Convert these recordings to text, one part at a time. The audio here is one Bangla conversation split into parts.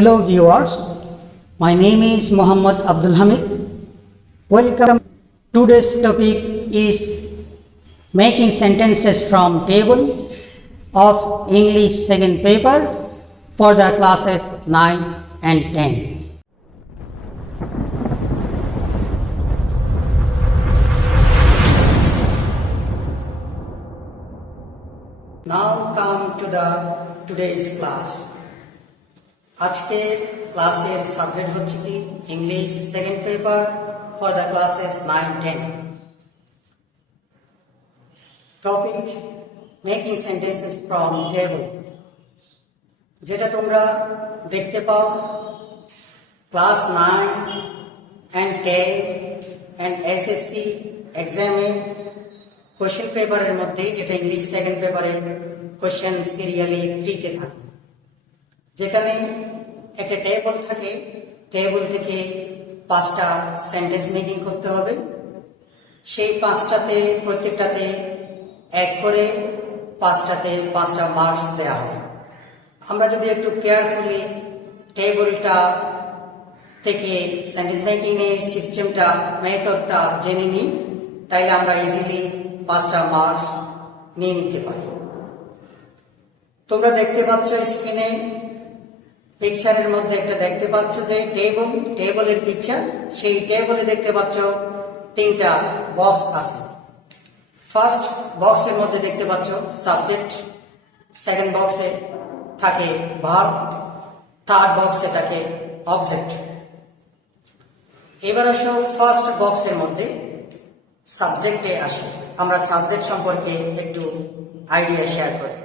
Hello viewers, my name is Muhammad Abdul Hamid. Welcome. Today's topic is making sentences from table of English second paper for the classes 9 and 10. Now come to the today's class. আজকে ক্লাসের সাবজেক্ট হচ্ছে কি English second paper for the classes 9-10। Topic making sentences from table, যেটা তোমরা দেখতে পাও ক্লাস 9 and 10 and এসএসসি এক্সামে কোশ্চেন পেপারের মধ্যে, যেটা ইংলিশ সেকেন্ড পেপারে কোশ্চেন সিরিয়ালি 3 কে থাকে, যেখানে একটা টেবল থাকে। টেবল থেকে 5টা সেন্টেন্স মেকিং করতে হবে। সেই 5টাতে প্রত্যেকটাতে 1 করে 5টাতে 5টা মার্কস দেওয়া হয়। আমরা যদি একটু কেয়ারফুলি টেবলটা থেকে সেন্টেন্স মেকিং এর সিস্টেমটা, মেথডটা জেনে নিই, তাইলে আমরা ইজিলি 5টা মার্কস নিয়ে নিতে পারি। তোমরা দেখতে পাচ্ছ স্ক্রিনে পিকচারের মধ্যে একটা দেখতে পাচ্ছ যে টেবলের পিকচার। সেই টেবলে দেখতে পাচ্ছ 3টা বক্স আছে। ফার্স্ট বক্সের মধ্যে দেখতে পাচ্ছ সাবজেক্ট, সেকেন্ড বক্সে থাকে ভার্ব, থার্ড বক্সে থাকে অবজেক্ট। এবার আসো ফার্স্ট বক্সের মধ্যে সাবজেক্টে আসে। আমরা সাবজেক্ট সম্পর্কে একটু আইডিয়া শেয়ার করি।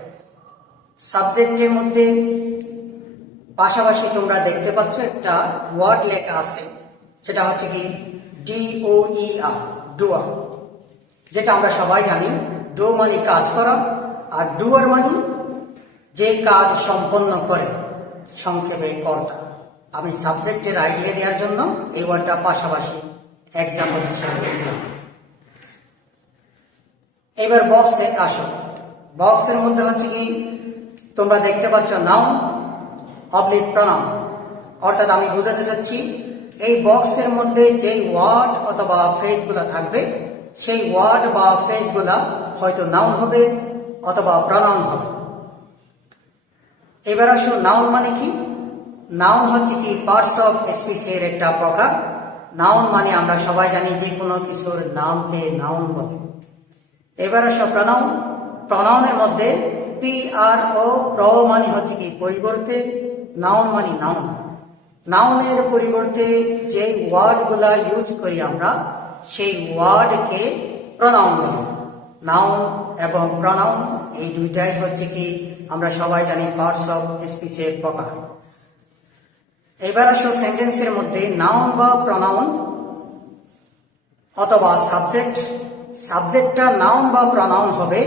সাবজেক্টের মধ্যে পাশাপাশি তোমরা দেখতে পাচ্ছ একটা ওয়ার্ড লেখা আছে, সেটা হচ্ছে কি DOER, ডুয়ার। যেটা আমরা সবাই জানি, ডু মানে কাজ করা, আর ডুয়ার মানে যে কাজ সম্পন্ন করে, সংক্ষেপে কর্তা। আমি সাবজেক্টের আইডিয়া দেওয়ার জন্য এই ওয়ার্ডটা পাশাপাশি এক্সাম্পল হিসেবে লিখলাম। এবার বক্সে আসো। বক্সের মধ্যে হচ্ছে কি তোমরা দেখতে পাচ্ছ নাউন অবলিক প্রনাউন, অর্থাৎ আমি বোঝাতে চাচ্ছি এই বক্সের মধ্যে যে ওয়ার্ড অথবা ফ্রেজগুলো থাকবে, সেই ওয়ার্ড বা ফ্রেজগুলা হয়তো নাউন হবে অথবা প্রনাউন হবে। এবার আসো নাউন মানে কি। নাউন হচ্ছে কি পার্টস অফ স্পিচের একটা প্রকার। নাউন মানে আমরা সবাই জানি যে কোনো কিছুর নামকে নাউন বলে। এবার আসো প্রনাউন। প্রনাউনের মধ্যে PRO, প্র মানে হচ্ছে কি পরিবর্তে, নাউন মানে নাউন। নাউনের পরিবর্তে যে ওয়ার্ডগুলা ইউজ করি আমরা, সেই ওয়ার্ডকে প্রনাউন বলি। নাউন এবং প্রনাউন এই দুইটাই হচ্ছে কি আমরা সবাই জানি পার্টস অফ স্পিচের প্রকার। এবার আসো সেন্টেন্সের মধ্যে নাউন বা প্রনাউন অথবা সাবজেক্ট। সাবজেক্টটা নাউন বা প্রনাউন হবে,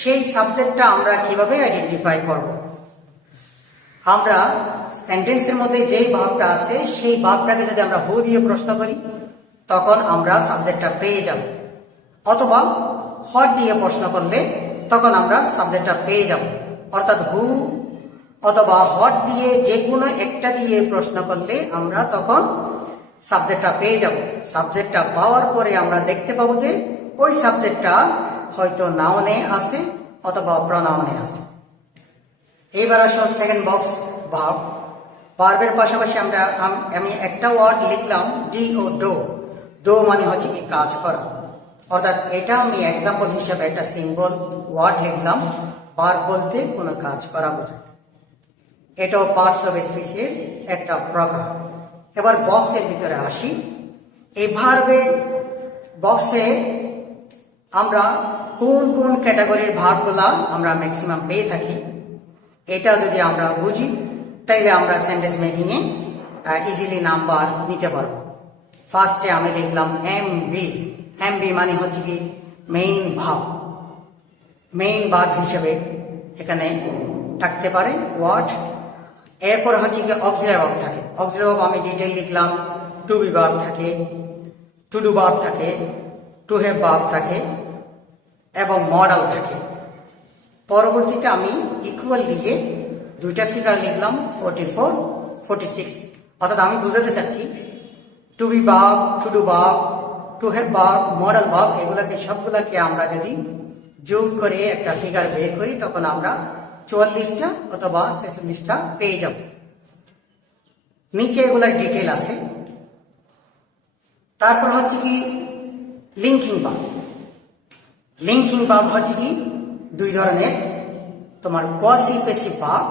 সেই সাবজেক্টটা আমরা কিভাবে আইডেন্টিফাই করব? আমরা সেন্টেন্সের মধ্যে যেই ভাবটা আছে, সেই ভাবটাকে যদি আমরা হু দিয়ে প্রশ্ন করি, তখন আমরা সাবজেক্টটা পেয়ে যাব। অথবা হোয়াট দিয়ে প্রশ্ন করলে তখন আমরা সাবজেক্টটা পেয়ে যাব। অর্থাৎ হু অথবা হোয়াট দিয়ে যে কোনো একটা দিয়ে প্রশ্ন করলে আমরা তখন সাবজেক্টটা পেয়ে যাব। সাবজেক্টটা পাওয়ার পরে আমরা দেখতে পাবো যে ওই সাবজেক্টটা হয়তো নাউনে আছে অথবা প্রনাউনে আছে। এইবার আসো সেকেন্ড বক্স ভার্ব। ভার্বের পাশাপাশি আমি একটা ওয়ার্ড লিখলাম DO, ডো। ডো মানে হচ্ছে কি কাজ করা, অর্থাৎ এটা আমি এক্সাম্পল হিসেবে একটা সিম্বল ওয়ার্ড লিখলাম। ভার্ব বলতে কোনো কাজ করা বোঝায়। এটাও পার্টস অফ স্পিচের একটা প্রকার। এবার বক্সের ভিতরে আসি। এই ভার্বে বক্সে আমরা কোন কোন ক্যাটাগরির ভার্বগুলা আমরা ম্যাক্সিমাম পেয়ে থাকি, এটা যদি আমরা বুঝি, তাইলে আমরা সেন্টেন্স মেকিং এ ইজিলি নাম্বার নিতে পারবো। ফার্স্টে আমি লিখলাম MB। MB মানে হচ্ছে কি মেইন ভার্ব। মেইন ভার্ব হিসেবে এখানে থাকতে পারে ওয়ার্ড। এরপরে হচ্ছে কি অক্সিলারি ভার্ব থাকে। অক্সিলারি ভার্ব আমি ডিটেইল লিখলাম, টু বি ভার্ব থাকে, টু ডু ভার্ব থাকে, টু হ্যাভ ভার্ব থাকে এবং মডাল থাকে। পরবর্তীতে আমি ইকুয়াল দিয়ে দুইটা ফিগার লিখলাম 44, 46। অর্থাৎ আমি বুঝাতে চাচ্ছি to B verb, to do verb, to have verb, modal verb এগুলাকে সবগুলাকে আমরা যদি যোগ করে একটা ফিগার বের করি তখন আমরা 44টা অথবা 46টা পেয়ে যাব। নিচে এগুলার ডিটেল আছে। তারপর হচ্ছে কি লিঙ্কিং ভার্ব। লিঙ্কিং ভার্ব হচ্ছে কি দুই ধরনের, তোমার কোয়াসিপেসিভ ভার্ব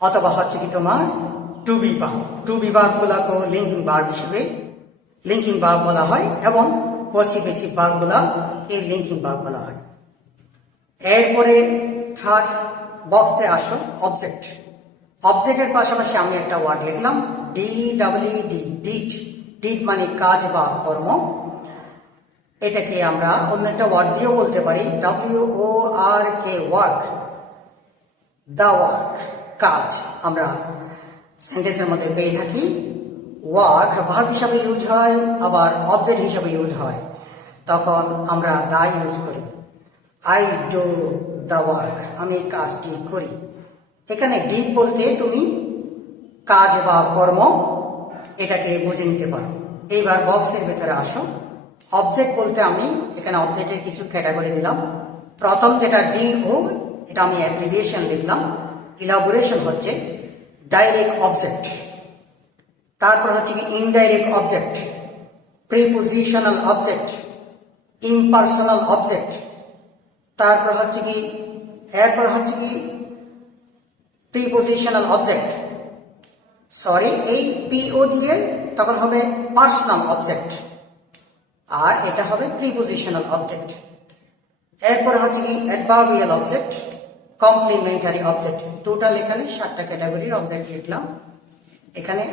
অথবা হচ্ছে কি তোমার to B verb. To B verb গুলাকে লিঙ্কিং ভার্ব হিসেবে লিঙ্কিং ভার্ব বলা হয় এবং কোয়াসিপেসিভ ভার্ব গুলা এই লিঙ্কিং ভার্ব বলা হয়। এরপরে থার্ড বক্সে আসো অবজেক্ট। অবজেক্টের পাশাপাশি আমি একটা ওয়ার্ড লিখলাম DWD, ডিড। ডিড মানে কাজ বা কর্ম। এটাকে আমরা অন্য একটা ওয়ার্ড দিয়েও বলতে পারি WORK, ওয়ার্ক। দা ওয়ার্ক, কাজ আমরা সেন্টেন্সের মধ্যে পেয়ে থাকি। ওয়ার্ক ভার্ব হিসাবে ইউজ হয়, আবার অবজেক্ট হিসাবে ইউজ হয়। তখন আমরা দা ইউজ করি। আই ডু দা ওয়ার্ক, আমি কাজটি করি। এখানে ডিড বলতে তুমি কাজ বা কর্ম এটাকে বুঝে নিতে পারো। এইবার বক্সের ভেতরে আসো। অবজেক্ট বলতে আমি এখানে অবজেক্টের কিছু ক্যাটাগরি দিলাম। প্রথম যেটা DO, এটা আমি অ্যাপ্লিকেশন লিখলাম। ইলাবোরেশন হচ্ছে ডাইরেক্ট অবজেক্ট। তারপর হচ্ছে কি indirect object, prepositional object, impersonal object. তারপর হচ্ছে কি এরপর হচ্ছে কি প্রিপোজিশনাল অবজেক্ট, সরি এই PO দিয়ে তখন হবে পার্সোনাল অবজেক্ট, আর এটা হবে প্রিপোজিশনাল অবজেক্ট। এরপর হচ্ছে কি adverbial object, complementary object. Total এখানে 7টা ক্যাটাগরির অবজেক্ট লিখলাম। এখানে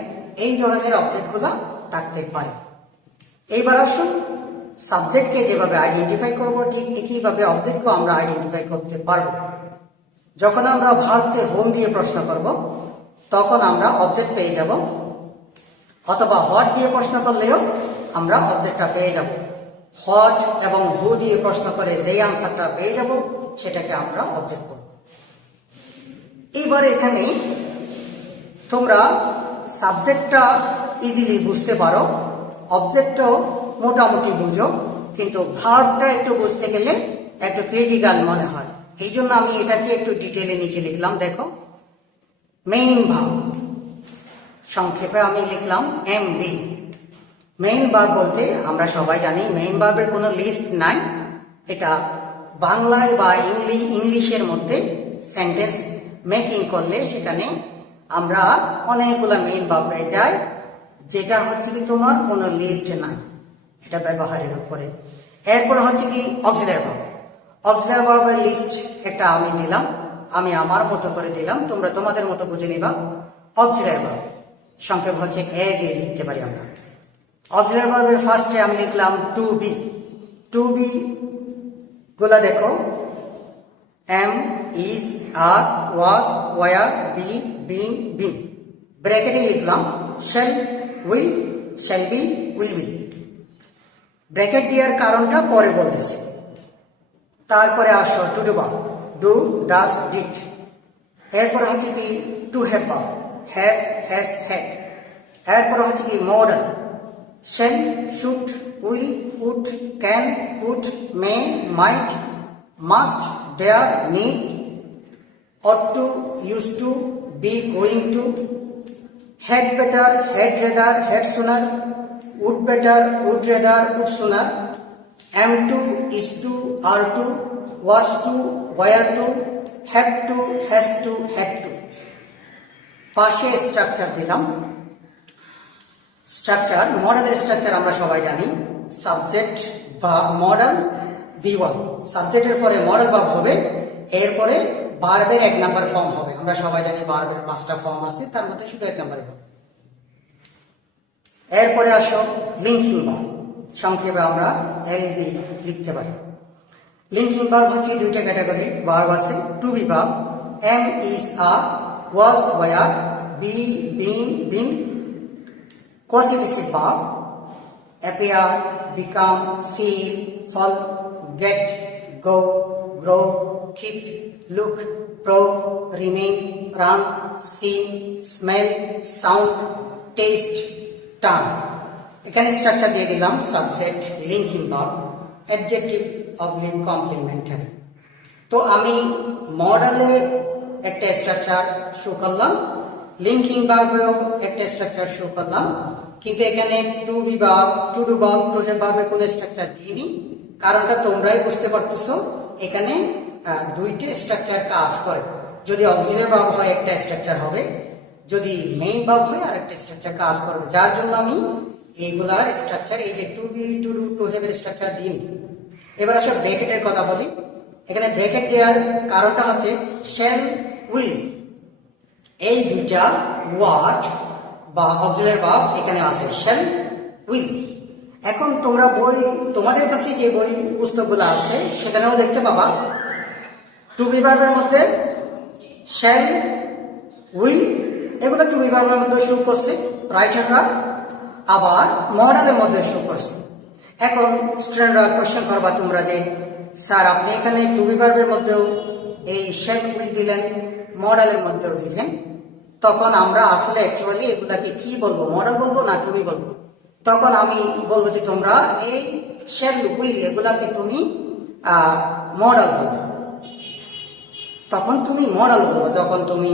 এই ধরনের অবজেক্টগুলো থাকতে পারে। এইবার আসুন সাবজেক্টকে যেভাবে আইডেন্টিফাই করব ঠিক একইভাবে অবজেক্টকেও আমরা আইডেন্টিফাই করতে পারবো। যখন আমরা ভার্বকে হোম দিয়ে প্রশ্ন করব তখন আমরা অবজেক্ট পেয়ে যাব, অথবা হোয়াট দিয়ে প্রশ্ন করলেও আমরা অবজেক্টটা পেয়ে যাব। হোয়াট এবং হু দিয়ে প্রশ্ন করে যেই আনসারটা পেয়ে যাব সেটাকে আমরা অবজেক্ট বলব। এবার এখানে তোমরা সাবজেক্টটা ইজিলি বুঝতে পারো, অবজেক্টটাও মোটামুটি বুঝো, কিন্তু ভার্বটা একটু বুঝতে গেলে একটু ক্রিটিক্যাল মনে হয়। এই জন্য আমি এটাকে একটু ডিটেলে নিচে লিখলাম। দেখো মেইন ভার্ব, সংক্ষেপে আমি লিখলাম MB। মেইন ভার্ব বলতে আমরা সবাই জানি মেইন ভার্বের কোনো লিস্ট নাই। এটা বাংলায় বা ইংলিশের মধ্যে সেন্টেন্স মেকিং করলে সেখানে আমরা অনেকগুলো মেইন ভার্ব পেয়ে যাই, যেটা হচ্ছে কি তোমার কোনো লিস্ট নাই, এটা ব্যবহারের উপরে। এরপর হচ্ছে কি অক্সিলারি ভার্ব। অক্সিলারি ভার্বের লিস্ট একটা আমি দিলাম, আমি আমার মতো করে দিলাম, তোমরা তোমাদের মতো বুঝে নিবা। অক্সিলারি ভার্ব সংক্ষেপ হচ্ছে AD লিখতে পারি আমরা। অক্সিলারি ভার্বের ফার্স্টে আমি লিখলাম টু বি। টু বি গুলা দেখো am, is, are, was, were, be, being, been। ব্র্যাকেটে লিখলাম shall, will, shall be, will be। Bracket দেওয়ার কারণটা পরে বলতেছি। তারপরে আসো to do verb, do, does, did. এরপরে হচ্ছে কি to have verb, have, has, had. এরপরে হচ্ছে কি modal, shall, should, will, would, can, could, may, might, must, dare, need, ought to, used to, be, going to, had better, had rather, had sooner, would better, would rather, would sooner, am to, is to, are to, was to, were to, have to, has to, had to। পাশে স্ট্রাকচার দিলাম। স্ট্রাকচার, মডেলের স্ট্রাকচার আমরা সবাই জানি, সাবজেক্ট বা মডেল V1। সাবজেক্টের পরে মডেল ভার্ব হবে, এরপরে ভার্বের 1 নাম্বার ফর্ম হবে। আমরা সবাই জানি ভার্বের 5টা ফর্ম আছে, তার মধ্যে শুধু 1 নাম্বারই হবে। এরপরে আসো লিঙ্কিং ভার্ব, সংক্ষেপে আমরা LB লিখতে পারি। লিঙ্কিং ভার্ব হচ্ছে 2টা ক্যাটাগরি ভার্ব আছে। টু বি ভার্ব am, is, are, was, were, be, being, been। Causative verb appear, become, feel, fall, get, go, grow, keep, look, prove, remain, run, seem, smell, sound, taste, turn. এখানে স্ট্রাকচার দিয়ে দিলাম subject, linking verb, adjective, oblique, complementary. তো আমি মডেলে একটা স্ট্রাকচার শো করলাম, লিঙ্কিং ভার্বেও একটা স্ট্রাকচার শো করলাম, কিন্তু এখানে to B verb, to do verb, to have ভার্বে কোনো স্ট্রাকচার দিইনি। কারণটা তোমরাই বুঝতে পারতেছো, এখানে দুইটা স্ট্রাকচার কাজ করে। যদি অক্সিলারি ভার্ব হয় একটা স্ট্রাকচার হবে, যদি মেইন ভার্ব হয় আরেকটা স্ট্রাকচার কাজ করবে, যার জন্য আমি এইগুলার স্ট্রাকচার, এই যে to be, to do, to have এর স্ট্রাকচার দিইনি। এবার আসলে ব্র্যাকেটের কথা বলি। এখানে ব্র্যাকেট দেওয়ার কারণটা হচ্ছে শ্যাল, উইল, এই দুইটা ওয়ার্ড বা অক্সিলারি ভার্ব এখানে আছে, শ্যাল, উইল। এখন তোমরা তোমাদের কাছে যে বই পুস্তকগুলো আছে সেখানেও দেখতে পাবা টু বি ভার্বের মধ্যে শ্যাল, উইল এগুলো টু বি ভার্বের মধ্যে শো করছে রাইটাররা, আবার মডেলের মধ্যে শো করছে। এখন স্টুডেন্টরা কোয়েশ্চেন করবা তোমরা যে স্যার আপনি এখানে টু বি ভার্বের মধ্যেও এই শ্যাল, উইল দিলেন, মডেলের মধ্যেও দিলেন, তখন আমরা আসলে অ্যাকচুয়ালি এগুলাকে কি বলবো, মডেল বলবো না টু বি বলবো? তখন আমি বলবো যে তোমরা এই শ্যাল, উইল এগুলাকে তুমি মডেল বলবো। তখন তুমি মডেল বলবো যখন তুমি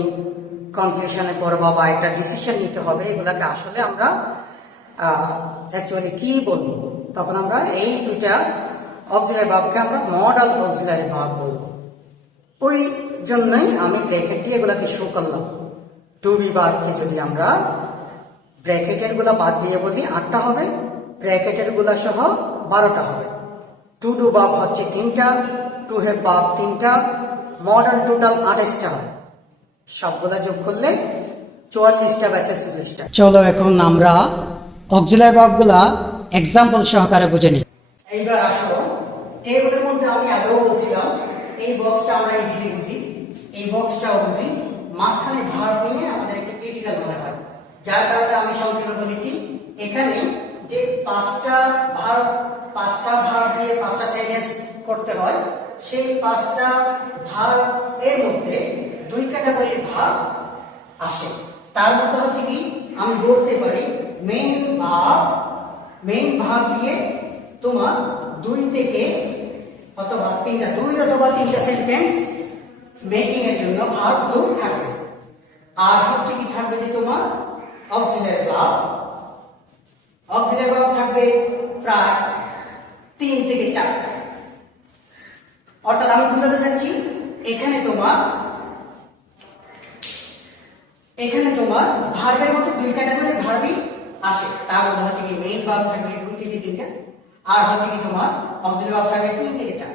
কনফিউশনে পড়বা বা একটা ডিসিশন নিতে হবে, এগুলাকে আসলে আমরা অ্যাকচুয়ালি কি বলবো, তখন আমরা এই দুইটা অক্সিলারি ভার্বকে আমরা মডেল অক্সিলারি ভার্ব বলবো। ওই জন্যই আমি ব্র্যাকেট দিয়ে এগুলাকে শো করলাম। টু বি ভার্বকে যদি আমরা ব্র্যাকেটের গুলা বাদ দিয়ে বলি 8টা হবে, ব্র্যাকেটের গুলা সহ 12টা হবে। টু ডু ভার্ব হচ্ছে 3টা, টু হ্যাভ ভার্ব 3টা, মডেল টোটাল 28টা হয়। সবগুলা যোগ করলে 44টা ব্যাসে 40টা। চলো এখন আমরা অক্সিলারি ভার্বগুলা এক্সাম্পল সহকারে বুঝে নিই। এইবার আসো, টেবিলের মধ্যে আমি আগেও বলছিলাম এই বক্সটা আমরা ইজিলি বুঝি, এই বক্সটাও বুঝি, মাঝখানে ভার্ব নিয়ে আমাদের একটু ক্রিটিক্যাল মনে হয়, যার কারণে আমি সংক্ষেপে বলি কি এখানে যে পাঁচটা ভার্ব দিয়ে 5টা সেন্টেন্স করতে হয়, সেই 5টা ভার্ব এর মধ্যে 2 ক্যাটাগরির ভার্ব আসে। তার মধ্যে হচ্ছে কি আমি বলতে পারি মেইন ভার্ব দিয়ে তোমার 2 থেকে অথবা 3টা সেন্টেন্স মেকিং এর জন্য ভার্ব 2 থাকবে। আর হচ্ছে কি থাকবে যে তোমার অক্সিলারি ভার্ব থাকবে প্রায় 3 থেকে 4টা। অর্থাৎ আমি বুঝাতে চাচ্ছি এখানে তোমার ভার্বের মধ্যে 2 ক্যাটাগরির ভার্বই আসে। তার মধ্যে হচ্ছে কি মেইন ভার্ব থাকবে 2 থেকে 3টা, আর হচ্ছে কি তোমার অক্সিলারি ভার্ব থাকবে 3 থেকে 4টা।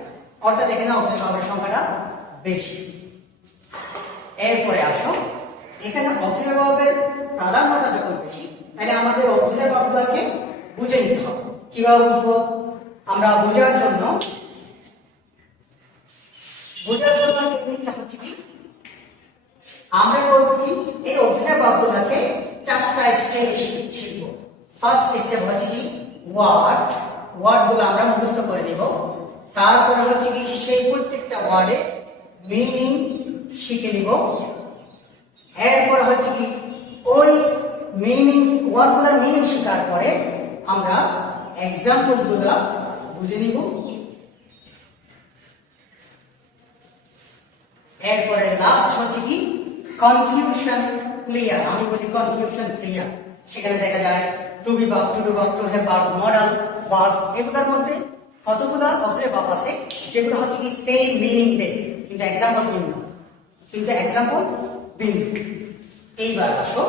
অর্থাৎ এখানে অক্সিলারি ভার্বের সংখ্যাটা বেশি। এরপরে আসো, এখানে অক্সিলারি ভার্বের প্রাধান্যটা যখন বেশি, তাহলে আমাদের অক্সিলারি ভার্বগুলোকে বুঝে নিতে হবে। কিভাবে বুঝবো? আমরা বোঝার জন্য টেকনিকটা হচ্ছে কি আমরা করব কি এই অক্সিলারি ভার্বগুলোকে 4টা স্টেপে শিখব। ফার্স্ট স্টেপ হচ্ছে কি ওয়ার্ডগুলো আমরা মুখস্থ করে নিব। তারপরে হচ্ছে কি সেই প্রত্যেকটা ওয়ার্ডে মিনিং শিখে নিব। এরপর হচ্ছে কি ওই ওয়ার্ডগুলোর মিনিং শেখার পরে আমরা এক্সাম্পলগুলো বুঝে নিব। এরপরে লাস্ট হচ্ছে কি কনফিউশন ক্লিয়ার। আমি বলি কনফিউশন ক্লিয়ার। সেখানে দেখা যায় to B verb, to do verb, to have verb, modal verb, এগুলোর মধ্যে কতগুলো অক্সিলারি ভার্ব আছে যেগুলো হচ্ছে কি সেম মিনিং দেয় কিন্তু এক্সাম্পল ভিন্ন। এইবার আসো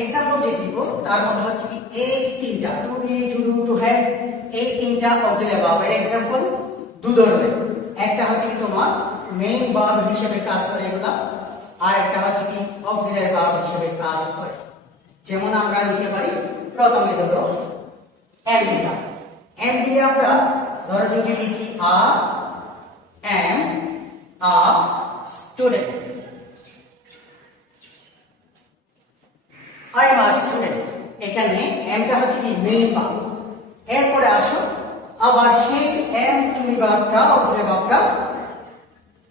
এক্সাম্পল যে দিব তার মধ্যে হচ্ছে কি এই 3টা to be, to do, to have, এই 3টা অক্সিলারি ভার্বের এক্সাম্পল 2 ধরনের। একটা হচ্ছে কি তোমার মেইন ভার্ব হিসেবে কাজ করে এগুলা, আর একটা হচ্ছে কি অক্সিলারি ভার্ব হিসেবে কাজ করে। যেমন আমরা নিতে পারি প্রথমে ধরো এম দিলাম, এম দিয়ে আমরা ধরো যদি লিখি am a student, I am a student, এখানে এমটা হচ্ছে কি মেইন ভার্ব, এরপরে আসো আবার সেই এম টু বি ভার্বটা অক্সিলারি ভার্বটা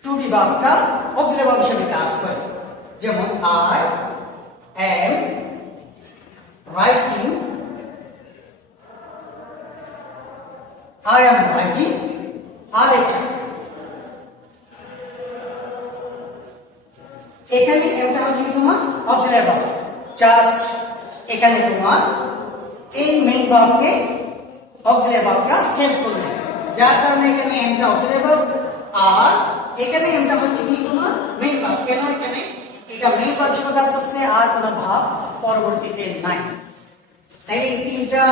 টু বি ভার্বটা অক্সিলারি ভার্ব হিসেবে কাজ করে। যেমন I am writing, I am writing a letter. এখানে এটা হচ্ছে কি তোমার অক্সিলারি ভার্ব, জাস্ট এখানে তোমার এই মেইন ভার্বকে অক্সিলারি ভার্বটা হেল্প করবে, যার কারণে এখানে এমটা অক্সিলারি ভার্ব আর এখানে এমটা হচ্ছে কি তোমার মেইন ভার্ব। কেন এখানে এটা মেইন ভার্ব হিসেবে কাজ করছে আর কোনো ভাব পরবর্তীতে নাই, তাই এই তিনটা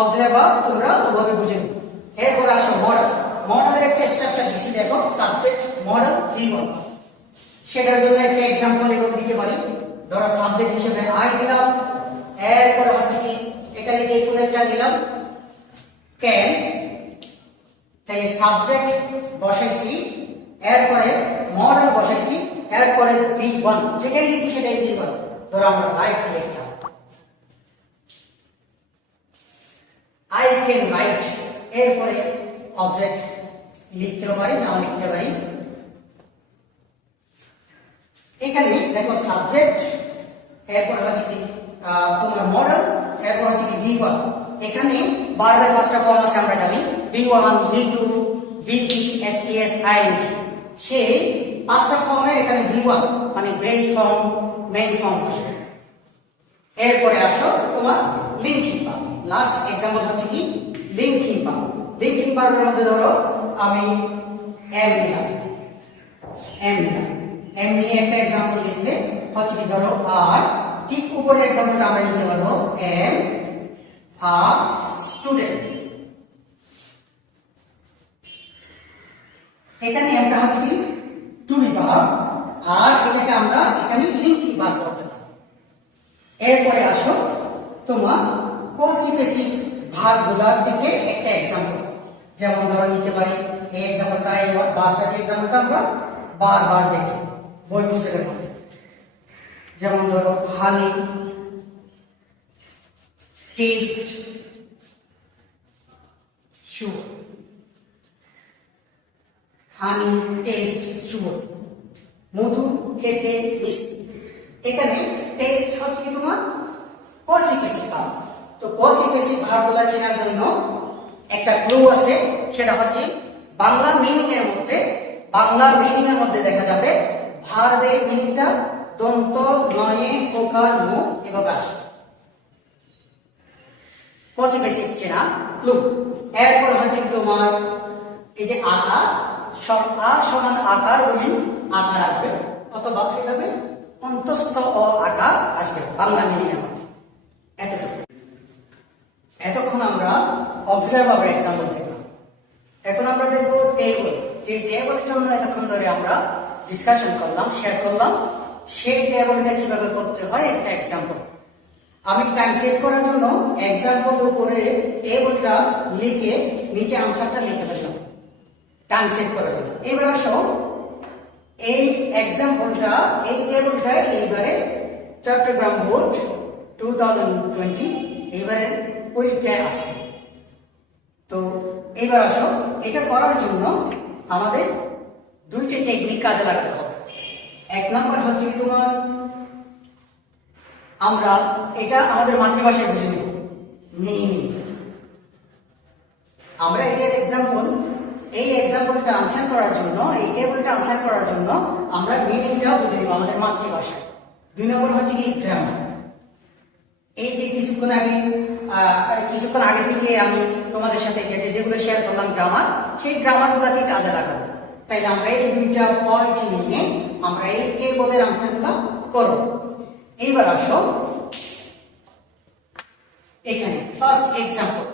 অক্সিলারি ভার্ব তোমরা ওভাবে বুঝে নিও। এরপর আসো মডেল। মডেলের একটা স্ট্রাকচার দিছি দেখো, সাবজেক্ট মডেল V1। সেটার জন্য একটা एग्जांपल এরকম দিতে পারি। ধরো সাবজেক্ট হিসেবে আই দিলাম, এরপর হচ্ছে কি এখানে যে কোন একটা দিলাম ক্যান, তাই সাবজেক্ট বসাইছি, এরপরে মডেল বসাইছি, এরপরে V1 যেটাই লিখি সেটাই V1। ধরো আমরা রাইট লিখলাম, I can write, এরপরে অবজেক্ট লিখতে পারি না লিখতে পারি। এখানে দেখো সাবজেক্ট, এরপর হচ্ছে কি তোমার মডেল, এরপর হচ্ছে কি V1। এখানে বারবার পাঁচটা ফর্ম আছে আমরা জানি, V1 V2 V3 STS ING। সেই পাঁচটা ফর্মের এখানে V1 মানে বেস ফর্ম, মেইন ফর্ম। এরপরে আসো তোমার লিঙ্কিং ভার্ব। লাস্ট एग्जांपल হচ্ছে কি লিঙ্কিং ভার্ব। লিঙ্কিং ভার্বের মধ্যে ধরো আমি এম নিলাম, এম নিয়ে একটা एग्जांपल লিখলে হচ্ছে কি ধরো আর ঠিক উপরের एग्जांपलটা আমরা লিখতে পারবো এম আ স্টুডেন্ট। এখানে এমটা হচ্ছে কি টু বি ভার্ব আর এটাকে আমরা এখানে লিঙ্কিং ভার্ব করতে পারি। এরপরে আসো তোমার পজিটিভ ভার্বগুলোর থেকে একটা एग्जांपल, যেমন ধরো নিতে পারি এই एग्जांपलটা এই ভার্বটা যে एग्जांपलটা আমরা বারবার দেখি বই পুস্তকের মধ্যে। যেমন ধরো honey, taste, sugar, honey taste sugar, মধু খেতে মিষ্টি। এখানে টেস্ট হচ্ছে কি তোমার পজিটিভ ভার্ব। তো পজিটিভ ভার্বগুলো চেনার জন্য একটা ক্লু আছে, সেটা হচ্ছে বাংলা মিনিং এর মধ্যে দেখা যাবে ভার্বের মিনিংটা দন্ত নয়ে ওকার মু এভাবে আসে। পজিটিভ চেনা ক্লু। এরপর হচ্ছে তোমার এই যে আকার, সমান আকার বলি আকার আসবে, অথবা এভাবে অন্তস্থ ও আকার আসবে বাংলা মিনিং এর মধ্যে। এতক্ষণ আমরা অক্সিলারি ভার্বের एग्जांपल দেখলাম। এখন আমরা দেখব টেবল। যে টেবলের জন্য এতক্ষণ ধরে আমরা ডিসকাশন করলাম, শেয়ার করলাম, সেই টেবলটা কিভাবে করতে হয় একটা एग्जांपल। আমি টাইম সেভ করার জন্য एग्जांपल উপরে টেবলটা লিখে নিচে আনসারটা লিখে দিলাম টাইম সেভ করার জন্য। এবার আসো এই एग्जांपलটা এই টেবলটা এইবারে চট্টগ্রাম বোর্ড 2020 এইবারে পরীক্ষায় আসছে। তো এইবার আসো এটা করার জন্য আমাদের দুইটা টেকনিক কাজে লাগাতে হবে। এক নম্বর হচ্ছে কি তোমার আমরা এটা আমাদের মাতৃভাষায় বুঝে নেব, মিনিং। আমরা এটার एग्जांपल এই एग्जांपलটা আনসার করার জন্য, এই টেবলটা আনসার করার জন্য আমরা মিনিংটা বুঝে নেব আমাদের মাতৃভাষায়। দুই নম্বর হচ্ছে কি গ্রামার। এই যে কিছুক্ষণ আগে থেকে আমি তোমাদের সাথে যেগুলো শেয়ার করলাম গ্রামার, সেই গ্রামারগুলোকে কাজে লাগাবো। তাই আমরা এই দুইটা পয়েন্ট নিয়ে আমরা এই টেবলের আনসারগুলো করব। এইবার আসো এখানে ফার্স্ট एग्जांपल,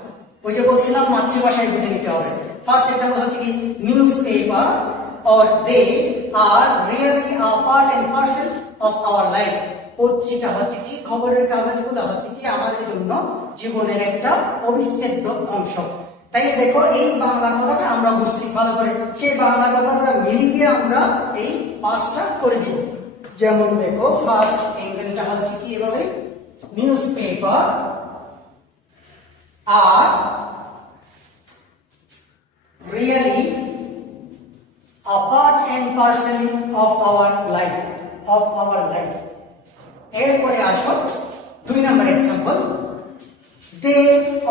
ওই যে বলছিলাম মাতৃভাষায় বুঝে নিতে হবে। ফার্স্ট एग्जांपल হচ্ছে কি news paper or they are really a part and parcel of our life। পত্রিকা হচ্ছে কি খবরের কাগজগুলো হচ্ছে কি আমাদের জন্য জীবনের একটা অবিচ্ছেদ্য অংশ। তাই দেখো এই বাংলা কথাটা আমরা বুঝছি ভালো করে, সেই বাংলা কথাটা মিলিয়ে আমরা এই পাঁচটা করে দিব। যেমন দেখো ফার্স্ট এঙ্গেলটা হচ্ছে কি এভাবে newspaper are really a part and parcel of our life, এরপরে আসো 2 নম্বর example, they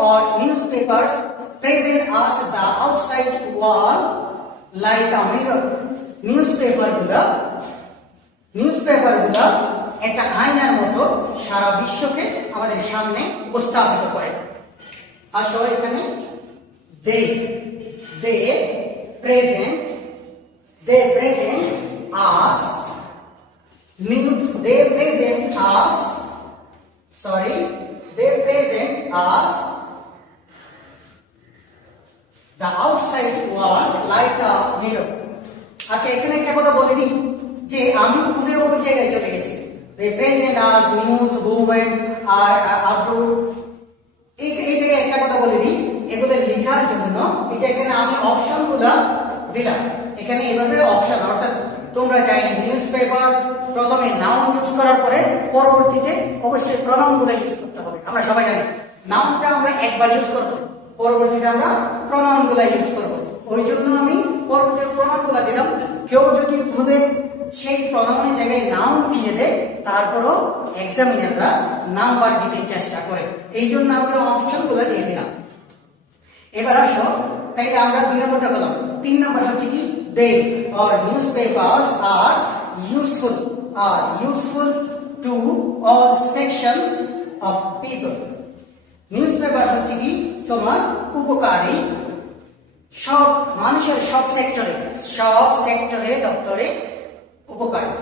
are newspapers present as the outside wall like a mirror. নিউজপেপারগুলো একটা আয়নার মতো সারা বিশ্বকে আমাদের সামনে উপস্থাপিত করে। আসো এখানে they present us the outside world like a mirror. আচ্ছা এখানে একটা কথা বলে দিই যে আমি পুরো ওই জায়গায় চলে গেছি, they present us news women R abroad। এই জায়গায় একটা কথা বলে দিই, এগুলো লেখার জন্য এই যে এখানে আমি অপশনগুলো দিলাম, এখানে এভাবে অপশন, অর্থাৎ তোমরা চাইলে নিউজপেপার প্রথমে নাউন ইউজ করার পরে পরবর্তীতে অবশ্যই প্রনাউনগুলো ইউজ করতে হবে। আমরা সবাই জানি নাউনটা আমরা একবার ইউজ করব, পরবর্তীতে আমরা প্রনাউনগুলো ইউজ করব। ওই জন্য আমি পরবর্তীতে প্রনাউনগুলো দিলাম। কেউ যদি ভুলে সেই প্রনাউনের জায়গায় নাউন দিয়ে দেয়, তারপরও এক্সামিনাররা নাম্বার দিতে চেষ্টা করে, এই জন্য আমরা অপশনগুলো দিয়ে দিলাম। এবার আসো, তাইলে আমরা 2 নম্বরটা পেলাম। 3 নম্বর হচ্ছে কি, they or newspapers are useful to all sections of people. Newspaper হচ্ছে কি তোমার উপকারী, সব মানুষের সব সেক্টরে দপ্তরে উপকারী।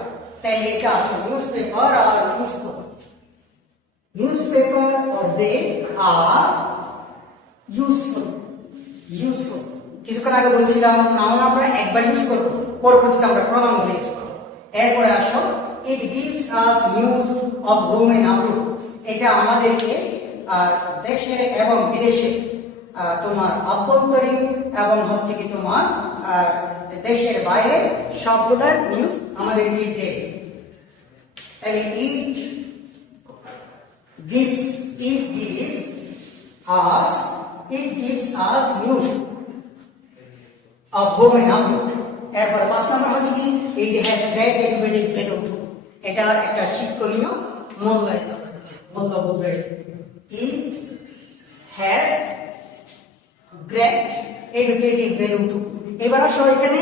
তাইলে এটা আসো newspaper are useful, newspaper or they are useful। কিছুক্ষণ আগে বলছিলাম নাউন আমরা একবার ইউজ করব, পরবর্তীতে আমরা প্রনাউন ইউজ করব। এরপরে আসো, it gives us news of home and abroad। এটা আমাদেরকে দেশে এবং বিদেশে তোমার অভ্যন্তরীণ এবং হচ্ছে কি তোমার দেশের বাইরে সবগুলোর নিউজ আমাদেরকে দেয়। তাহলে it gives us news of home and abroad। এরপর 5 নম্বর হচ্ছে কি, it has great educative value। এটা একটা শিক্ষণীয় মূল্যবোধ রয়েছে। it has great educative value too। এবার আসলে এখানে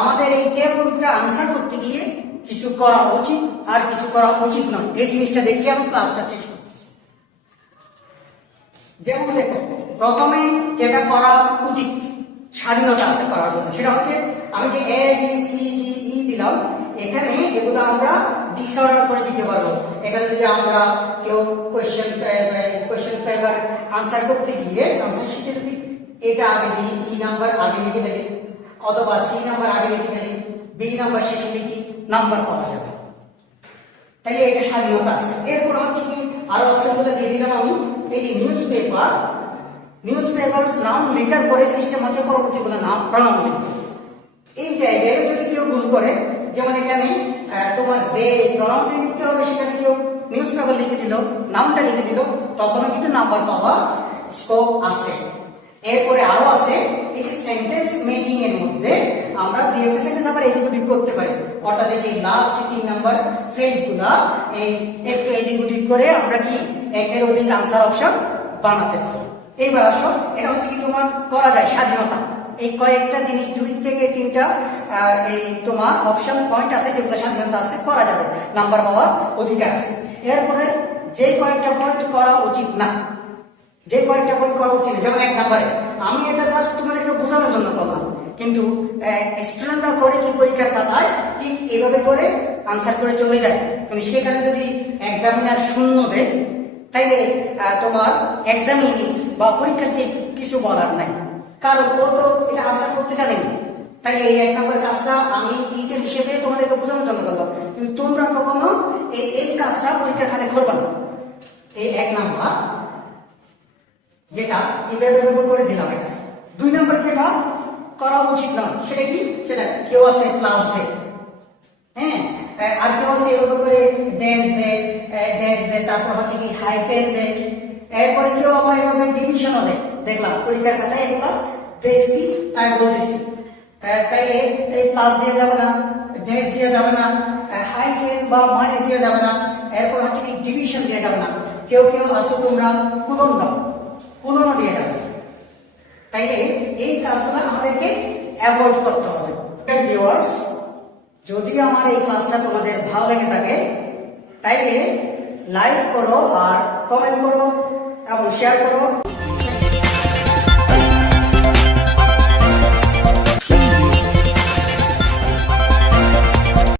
আমাদের এই টেবিলটা আনসার করতে গিয়ে কিছু করা উচিত আর কিছু করা উচিত নয়, এই জিনিসটা দেখে আমি ক্লাসটা শেষ করছি। যেমন দেখো, প্রথমে যেটা করা উচিত, স্বাধীনতা আছে করার জন্য, সেটা হচ্ছে আমি যে A B C D E দিলাম, এখানে এগুলো আমরা ডিসঅর্ডার করে দিতে পারবো। এখানে যদি আমরা কেউ কোয়েশ্চেন পেপার আনসার করতে গিয়ে আনসার শিটে যদি এটা আগে দিই, ই নাম্বার আগে লিখে দিই, অথবা সি নাম্বার আগে লিখে দিই, বি নাম্বার শেষে লিখি, নাম্বার পাওয়া যাবে। তাহলে এটা স্বাধীনতা আছে। এরপর হচ্ছে কি আরো অপশনগুলো দিয়ে দিলাম আমি, এই যে নিউজপেপার নাম লেখার পরে সিস্টেম হচ্ছে পরবর্তীগুলো নাম প্রনাউন লিখবে। এই জায়গায় যদি কেউ ভুল করে, যেমন এখানে তোমার দে প্রনাউনটা লিখতে হবে, সেখানে কেউ নিউজপেপার লিখে দিল, নামটা লিখে দিল, তখনও কিন্তু নাম্বার পাওয়ার স্কোপ আছে। এরপরে আরো আছে, এই যে সেন্টেন্স মেকিং এর মধ্যে আমরা দুই একটা সেন্টেন্স আবার এদিক ওদিক করতে পারি, অর্থাৎ এই যে লাস্ট 3 নাম্বার ফ্রেজগুলা এই একটু এদিক ওদিক করে আমরা কি একের অধিক আনসার অপশন বানাতে পারি। এইবার আসো, এটা হচ্ছে কি তোমার করা যায় স্বাধীনতা। এই কয়েকটা জিনিস 2 থেকে 3টা এই তোমার অপশন পয়েন্ট আছে, যেগুলো স্বাধীনতা আছে, করা যাবে, নাম্বার পাওয়ার অধিকার আছে। এরপরে যে কয়েকটা পয়েন্ট করা উচিত না, যেমন 1 নম্বরে আমি এটা জাস্ট তোমাদেরকে বোঝানোর জন্য করলাম, কিন্তু স্টুডেন্টরা করে কি পরীক্ষার খাতায় ঠিক এভাবে করে আনসার করে চলে যায়, কিন্তু সেখানে যদি এক্সামিনার 0 দেয়, তাইলে তোমার এক্সামিনি বা পরীক্ষার্থী কিছু বলার নাই, কারণ ও তো এটা আনসার করতে জানেনি। তাই এই 1 নম্বর কাজটা আমি টিচার হিসেবে তোমাদেরকে বোঝানোর জন্য করলাম, কিন্তু তোমরা কখনো এই কাজটা পরীক্ষার খাতে করবে না। এই 1 নম্বর যেটা এভাবে করে দিলাম, এটা 2 নম্বর যেটা করা উচিত না, সেটা কি, সেটা কেউ আছে প্লাস দেয়, হ্যাঁ, আর কেউ আছে এভাবে করে ড্যাশ দেয়, তারপর হচ্ছে কি হাইপেন দেয়, এরপরে কেউ আবার এভাবে ডিভিশনও দেয়। দেখলাম পরীক্ষার খাতায় এগুলো দেখছি তাই বলতেছি। তাইলে এই প্লাস দিয়ে যাবে না, ড্যাশ দিয়ে যাবে না, হাইফেন বা মাইনাস দিয়ে যাবে না, এরপর হচ্ছে কি ডিভিশন দিয়ে যাবে না। কেউ কেউ আসো তোমরা কুলন দিয়ে যাবে। তাইলে এই কাজগুলো আমাদেরকে অ্যাভয়েড করতে হবে। ভিউয়ার্স, যদি আমার এই ক্লাসটা তোমাদের ভালো লেগে থাকে তাইলে লাইক করো আর কমেন্ট করো এবং শেয়ার করো।